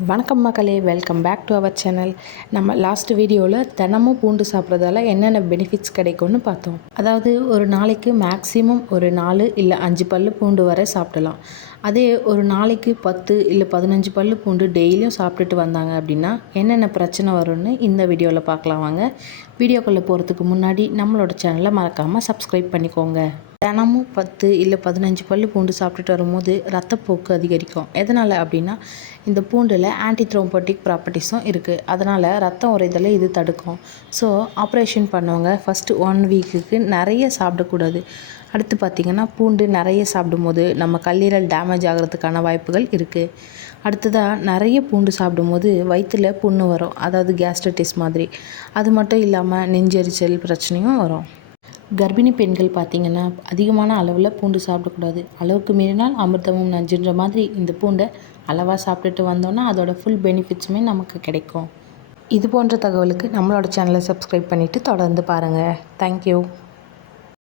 வணக்கம் மக்களே welcome back to our channel நம்ம லாஸ்ட் வீடியோவில் தினமும் பூண்டு சாப்பிட்றதால என்னென்ன பெனிஃபிட்ஸ் கிடைக்கும்னு பார்த்தோம். அதாவது ஒரு நாளைக்கு மேக்ஸிமம் ஒரு நாலு இல்லை அஞ்சு பல்லு பூண்டு வரை சாப்பிடலாம். அதே ஒரு நாளைக்கு பத்து இல்லை பதினஞ்சு பல்லு பூண்டு டெய்லியும் சாப்பிட்டுட்டு வந்தாங்க அப்படின்னா என்னென்ன பிரச்சனை வரும்னு இந்த வீடியோவில் பார்க்கலாம் வாங்க. வீடியோக்குள்ளே போகிறதுக்கு முன்னாடி நம்மளோட சேனலை மறக்காமல் சப்ஸ்கிரைப் பண்ணிக்கோங்க. தினமும் பத்து இல்லை பதினஞ்சு பல்லு பூண்டு சாப்பிட்டுட்டு வரும்போது ரத்தப்போக்கு அதிகரிக்கும். எதனால் அப்படின்னா இந்த பூண்டில் ஆன்டி த்ரோம்போட்டிக் ப்ராப்பர்ட்டிஸும் இருக்குது அதனால் ரத்தம் உறைதலை இது தடுக்கும். ஸோ ஆப்ரேஷன் பண்ணவங்க. ஃபஸ்ட்டு ஒன் வீக்குக்கு நிறைய சாப்பிடக்கூடாது. அடுத்து பார்த்திங்கன்னா பூண்டு நிறைய சாப்பிடும்போது நம்ம கல்லீரல் டேமேஜ் ஆகிறதுக்கான வாய்ப்புகள் இருக்குது அடுத்ததாக நிறைய பூண்டு சாப்பிடும்போது வயிற்றில் புண்ணு வரும். அதாவது கேஸ்ட்ரைட்டிஸ் மாதிரி. அது மட்டும் இல்லாமல் நெஞ்செரிச்சல் பிரச்சனையும் வரும். கர்ப்பிணி பெண்கள் பார்த்திங்கன்னா அதிகமான அளவில் பூண்டு சாப்பிடக்கூடாது. அளவுக்கு மீறினால் அமிர்தமும் நஞ்சுன்ற மாதிரி இந்த பூண்டை அளவாக சாப்பிட்டுட்டு வந்தோன்னா அதோட ஃபுல் பெனிஃபிட்ஸுமே நமக்கு கிடைக்கும். இது போன்ற தகவலுக்கு நம்மளோட சேனலை சப்ஸ்கிரைப் பண்ணிவிட்டு தொடர்ந்து பாருங்கள் தேங்க்யூ